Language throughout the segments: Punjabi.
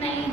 ਨਹੀਂ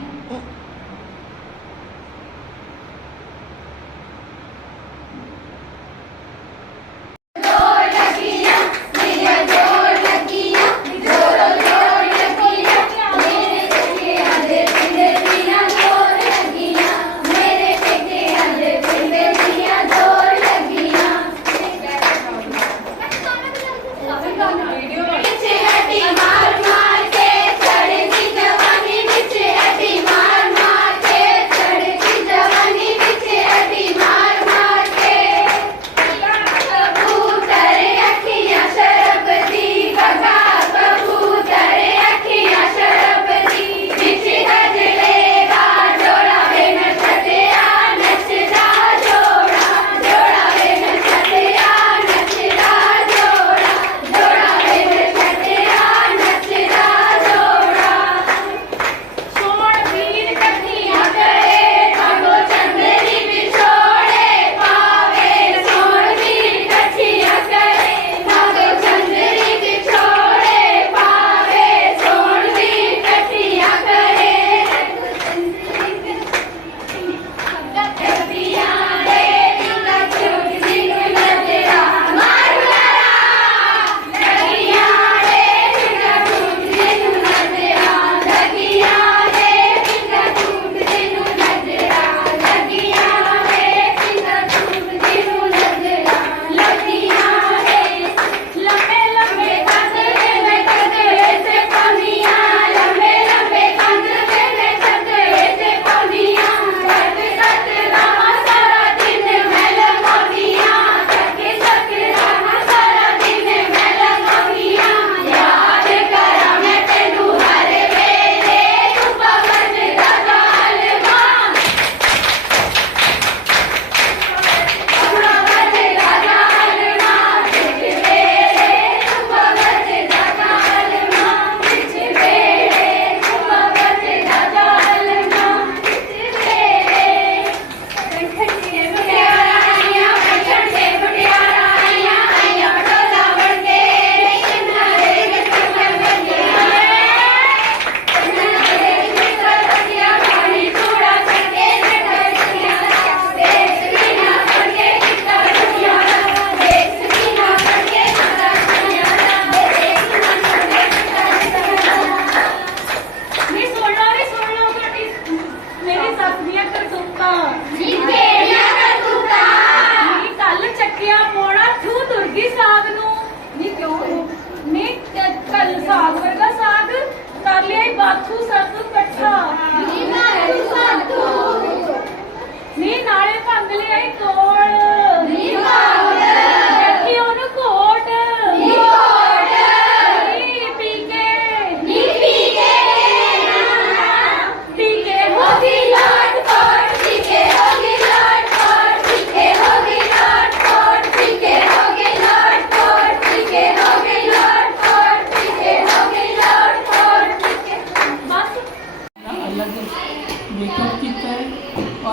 ਨਾਲੇ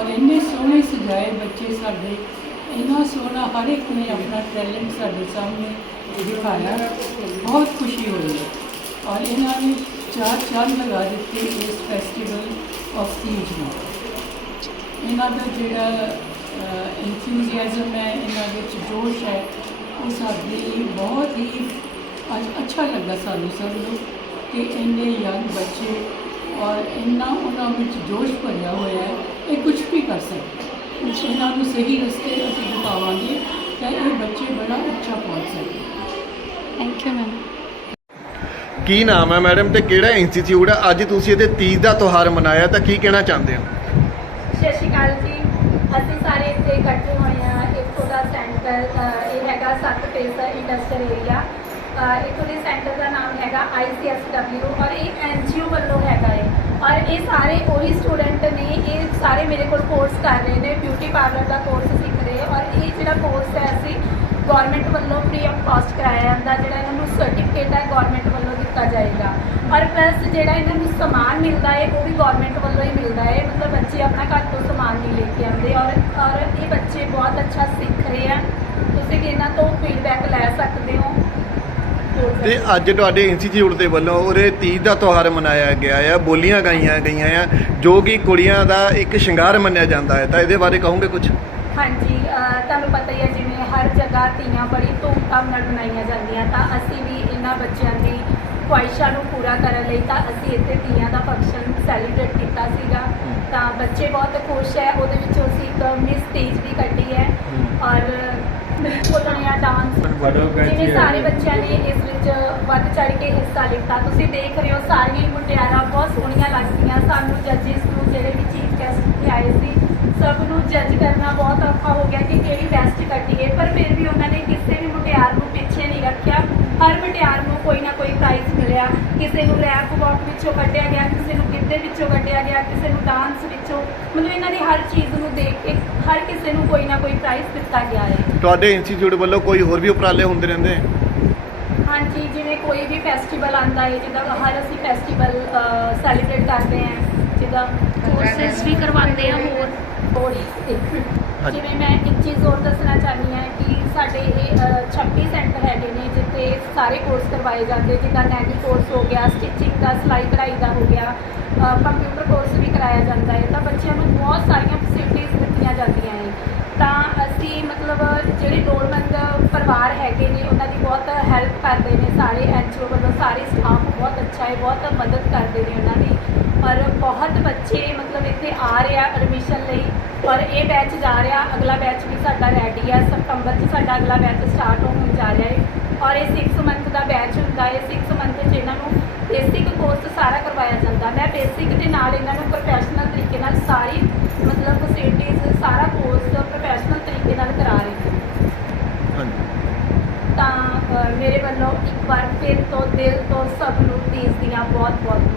ਔਰ ਇੰਨੇ ਸੋਹਣੇ ਸਜਾਏ ਬੱਚੇ ਸਾਡੇ, ਇੰਨਾ ਸੋਹਣਾ ਹਰ ਇੱਕ ਨੇ ਆਪਣਾ ਟੈਲੈਂਟ ਸਾਡੇ ਸਾਹਮਣੇ ਦਿਖਾਇਆ। ਬਹੁਤ ਖੁਸ਼ੀ ਹੋਈ ਹੈ। ਔਰ ਇਹਨਾਂ ਨੇ ਚਾਰ ਚੰਦ ਲਗਾ ਦਿੱਤੇ ਇਸ ਫੈਸਟੀਵਲ ਆਫ ਤੀਜ ਨੂੰ। ਇਹਨਾਂ ਦਾ ਜਿਹੜਾ ਇਨਥੂਜ਼ੀਆਜ਼ਮ ਹੈ, ਇਹਨਾਂ ਵਿੱਚ ਜੋਸ਼ ਹੈ, ਉਹ ਸਾਡੇ ਲਈ ਬਹੁਤ ਹੀ ਅੱਛਾ ਲੱਗਾ ਸਾਨੂੰ ਸਭ ਨੂੰ ਕਿ ਇੰਨੇ ਯੰਗ ਬੱਚੇ ਔਰ ਇੰਨਾ ਉਹਨਾਂ ਵਿੱਚ ਜੋਸ਼ ਭਰਿਆ ਹੋਇਆ ਹੈ ਇਹ ਕੁਝ ਵੀ ਕਰ ਸਕਦੇ। ਇਹਨਾਂ ਨੂੰ ਸਹੀ ਰਸਤੇ ਅਸੀਂ ਦਿਖਾਵਾਂਗੇ ਤਾਂ ਇਹ ਬੱਚੇ ਬੜਾ ਉੱਚਾ ਪਹੁੰਚ ਸਕਦੇ। ਥੈਂਕ ਯੂ ਮੈਮ ਕੀ ਨਾਮ ਹੈ ਮੈਡਮ ਤੇ ਕਿਹੜਾ ਇੰਸਟੀਚਿਊਟ ਹੈ? ਅੱਜ ਤੁਸੀਂ ਇਹਦੇ ਤੀਜ ਦਾ ਤਿਉਹਾਰ ਮਨਾਇਆ ਤਾਂ ਕੀ ਕਹਿਣਾ ਚਾਹੁੰਦੇ ਹੋ? ਸਤਿ ਸ਼੍ਰੀ ਅਕਾਲ ਜੀ। ਅਸੀਂ ਸਾਰੇ ਇੱਥੇ ਇਕੱਠੇ ਹੋਏ ਹਾਂ। ਇੱਥੋਂ ਦਾ ਸੈਂਟਰ ਇਹ ਹੈਗਾ ਸੱਤ ਫੇਸ ਇੰਡਸਟਰੀਅਲ ਏਰੀਆ ਇੱਥੋਂ ਦੇ ਸੈਂਟਰ ਦਾ ਨਾਮ ਹੈਗਾ ICSW ਔਰ ਇਹ ਐਨਜੀਓ ਵੱਲੋਂ ਹੈਗਾ ਹੈ ਔਰ ਇਹ ਸਾਰੇ ਉਹੀ ਸਟੂਡੈਂਟ ਨੇ, ਇਹ ਸਾਰੇ ਮੇਰੇ ਕੋਲ ਕੋਰਸ ਕਰ ਰਹੇ ਨੇ ਬਿਊਟੀ ਪਾਰਲਰ ਦਾ ਕੋਰਸ ਸਿੱਖ ਰਹੇ ਔਰ ਇਹ ਜਿਹੜਾ ਕੋਰਸ ਹੈ ਅਸੀਂ ਗਵਰਨਮੈਂਟ ਵੱਲੋਂ ਫ੍ਰੀ ਆਫ ਕਾਸਟ ਕਰਾਇਆ ਜਾਂਦਾ, ਜਿਹੜਾ ਇਹਨਾਂ ਨੂੰ ਸਰਟੀਫਿਕੇਟ ਹੈ ਗਵਰਨਮੈਂਟ ਵੱਲੋਂ ਦਿੱਤਾ ਜਾਏਗਾ। ਔਰ ਪਲੱਸ ਜਿਹੜਾ ਇਹਨਾਂ ਨੂੰ ਸਮਾਨ ਮਿਲਦਾ ਹੈ, ਉਹ ਵੀ ਗਵਰਨਮੈਂਟ ਵੱਲੋਂ ਹੀ ਮਿਲਦਾ ਹੈ। ਮਤਲਬ ਬੱਚੇ ਆਪਣਾ ਘਰ ਤੋਂ ਸਮਾਨ ਨਹੀਂ ਲੈ ਕੇ ਆਉਂਦੇ ਔਰ ਔਰ ਇਹ ਬੱਚੇ ਬਹੁਤ ਅੱਛਾ ਸਿੱਖ ਰਹੇ ਹਨ। ਤੁਸੀਂ ਵੀ ਇਹਨਾਂ ਤੋਂ ਫੀਡਬੈਕ ਲੈ ਸਕਦੇ ਹੋ ਤੇ ਅੱਜ ਤੁਹਾਡੇ ਇੰਸਟੀਚਿਊਟ ਦੇ ਵੱਲੋਂ ਉਹਦੇ ਤੀਜ ਦਾ ਤਿਉਹਾਰ ਮਨਾਇਆ ਗਿਆ ਆ ਬੋਲੀਆਂ ਗਾਈਆਂ ਗਈਆਂ ਆ ਜੋ ਕਿ ਕੁੜੀਆਂ ਦਾ ਇੱਕ ਸ਼ਿੰਗਾਰ ਮੰਨਿਆ ਜਾਂਦਾ ਹੈ। ਤਾਂ ਇਹਦੇ ਬਾਰੇ ਕਹੋਗੇ ਕੁਝ ਹਾਂਜੀ ਤੁਹਾਨੂੰ ਪਤਾ ਹੀ ਹੈ ਜਿਵੇਂ ਹਰ ਜਗ੍ਹਾ ਤੀਆਂ ਬੜੀ ਧੂਮਧਾਮ ਨਾਲ ਮਨਾਈਆਂ ਜਾਂਦੀਆਂ ਤਾਂ ਅਸੀਂ ਵੀ ਇਹਨਾਂ ਬੱਚਿਆਂ ਦੀ ਖੁਆਇਸ਼ਾਂ ਨੂੰ ਪੂਰਾ ਕਰਨ ਲਈ ਤਾਂ ਅਸੀਂ ਇੱਥੇ ਤੀਆਂ ਦਾ ਫੰਕਸ਼ਨ ਸੈਲੀਬ੍ਰੇਟ ਕੀਤਾ ਸੀਗਾ। ਤਾਂ ਬੱਚੇ ਬਹੁਤ ਖੁਸ਼ ਹੈ ਉਹਦੇ ਵਿੱਚੋਂ ਅਸੀਂ ਇੱਕ ਮਿਸ ਸਟੇਜ ਵੀ ਕੱਢੀ ਹੈ। ਔਰ ਬੋਲਣਿਆ ਡਾਂਸ ਜਿਵੇਂ ਸਾਰੇ ਬੱਚਿਆਂ ਨੇ ਇਸ ਵਿੱਚ ਵੱਧ ਚੜ ਕੇ ਹਿੱਸਾ ਲਿੱਤਾ। ਤੁਸੀਂ ਦੇਖ ਰਹੇ ਹੋ ਸਾਰੀਆਂ ਮੁਟਿਆਰਾਂ ਬਹੁਤ ਸੋਹਣੀਆਂ ਲੱਗਦੀਆਂ। ਸਾਨੂੰ ਜੱਜਿਸ ਨੂੰ ਜਿਹੜੇ ਵੀ ਚੀਫ ਗੈਸਟ ਆਏ ਸੀ ਸਭ ਨੂੰ ਜੱਜ ਕਰਨਾ ਬਹੁਤ ਔਖਾ ਹੋ ਗਿਆ ਕਿ ਕਿਹੜੀ ਬੈਸਟ ਕੱਢੀਏ। ਪਰ ਫਿਰ ਵੀ ਉਹਨਾਂ ਨੇ ਕਿਸੇ ਵੀ ਮੁਟਿਆਰ ਨੂੰ ਪਿੱਛੇ ਨਹੀਂ ਰੱਖਿਆ। ਹਰ ਮੁਟਿਆਰ ਨੂੰ ਕੋਈ ਨਾ ਕੋਈ ਮਿਲਿਆ ਕਿਸੇ ਨੂੰ ਰੈਪ ਵਾਕ ਵਿੱਚੋਂ ਕੱਢਿਆ ਗਿਆ ਕਿਸੇ ਨੂੰ ਗਿੱਧੇ ਵਿੱਚੋਂ ਕੱਢਿਆ ਗਿਆ ਕਿਸੇ ਨੂੰ ਡਾਂਸ ਵਿੱਚੋਂ। ਮਤਲਬ ਇਹਨਾਂ ਦੀ ਹਰ ਚੀਜ਼ ਨੂੰ ਦੇਖ ਕੇ ਹਰ ਕਿਸੇ ਨੂੰ ਕੋਈ ਨਾ ਕੋਈ ਪ੍ਰਾਈਜ਼ ਦਿੱਤਾ ਗਿਆ ਹੈ। ਤੁਹਾਡੇ ਇੰਸਟੀਚਿਊਟ ਵੱਲੋਂ ਕੋਈ ਹੋਰ ਵੀ ਉਪਰਾਲੇ ਹੁੰਦੇ ਰਹਿੰਦੇ? ਹਾਂਜੀ ਜਿਵੇਂ ਕੋਈ ਵੀ ਫੈਸਟੀਵਲ ਆਂਦਾ ਹੈ ਜਿੱਦਾਂ ਹਰ ਅਸੀਂ ਫੈਸਟੀਵਲ ਸੈਲੀਬ੍ਰੇਟ ਕਰਦੇ ਹਾਂ ਜਿੱਦਾਂ ਕੋਰਸਸ ਵੀ ਕਰਵਾਉਂਦੇ ਆ ਹੋਰ। ਹੋਰ ਜਿਵੇਂ ਮੈਂ ਇੱਕ ਚੀਜ਼ ਹੋਰ ਦੱਸਣਾ ਚਾਹਨੀ ਹਾਂ ਕਿ ਸਾਡੇ ਇਹ ਅ, 26 ਸੈਂਟਰ ਹੈਗੇ ਨੇ ਜਿੱਥੇ ਸਾਰੇ ਕੋਰਸ ਕਰਵਾਏ ਜਾਂਦੇ, ਜਿੱਦਾਂ ਨੈਗੀ ਕੋਰਸ ਹੋ ਗਿਆ ਸਟਿਚਿੰਗ ਦਾ, ਸਿਲਾਈ ਕਢਾਈ ਦਾ ਹੋ ਗਿਆ ਕੰਪਿਊਟਰ ਕੋਰਸ ਵੀ ਕਰਾਇਆ ਜਾਂਦਾ ਹੈ। ਤਾਂ ਬੱਚਿਆਂ ਨੂੰ ਬਹੁਤ ਸਾਰੀਆਂ ਫੈਸਿਲਿਟੀਆਂ ਦਿੱਤੀਆਂ ਜਾਂਦੀਆਂ ਹੈ ਤਾਂ ਅਸੀਂ ਮਤਲਬ ਜਿਹੜੇ ਲੋੜਵੰਦ ਪਰਿਵਾਰ ਹੈਗੇ ਨੇ, ਉਹਨਾਂ ਦੀ ਬਹੁਤ ਹੈਲਪ ਕਰਦੇ ਨੇ ਸਾਰੇ ਐਨਜੀਓ ਵੱਲੋਂ, ਸਾਰੇ ਸਟਾਫ ਬਹੁਤ ਅੱਛਾ ਹੈ, ਬਹੁਤ ਮਦਦ ਕਰਦੇ ਨੇ ਉਹਨਾਂ ਦੀ। ਔਰ ਬਹੁਤ ਬੱਚੇ ਮਤਲਬ ਇੱਥੇ ਆ ਰਿਹਾ ਐਡਮਿਸ਼ਨ ਲਈ ਔਰ ਇਹ ਬੈਚ ਜਾ ਰਿਹਾ, ਅਗਲਾ ਬੈਚ ਵੀ ਸਾਡਾ ਰੈਡੀ ਆ, ਸਤੰਬਰ 'ਚ ਸਾਡਾ ਅਗਲਾ ਬੈਚ ਸਟਾਰਟ ਹੋਣ ਜਾ ਰਿਹਾ ਹੈ। ਔਰ ਇਹ 6 ਮੰਥ ਦਾ ਬੈਚ ਹੁੰਦਾ ਹੈ 6 ਮੰਥ 'ਚ ਇਹਨਾਂ ਨੂੰ ਬੇਸਿਕ ਕੋਰਸ ਸਾਰਾ ਕਰਵਾਇਆ ਜਾਂਦਾ। ਮੈਂ ਬੇਸਿਕ ਦੇ ਨਾਲ ਇਹਨਾਂ ਨੂੰ ਪ੍ਰੋਫੈਸ਼ਨਲ ਤਰੀਕੇ ਨਾਲ ਸਾਰੀ ਮਤਲਬ ਫੈਸਿਲਿਟੀਜ਼ ਸਾਰਾ ਕੋਰਸ ਪ੍ਰੋਫੈਸ਼ਨਲ ਤਰੀਕੇ ਨਾਲ ਕਰਾ ਰਹੀ ਹਾਂ। ਤਾਂ ਮੇਰੇ ਵੱਲੋਂ ਇੱਕ ਵਾਰ ਫਿਰ ਤੋਂ ਦਿਲ ਤੋਂ ਸਭ ਨੂੰ ਤੀਜ ਦੀਆਂ ਬਹੁਤ ਬਹੁਤ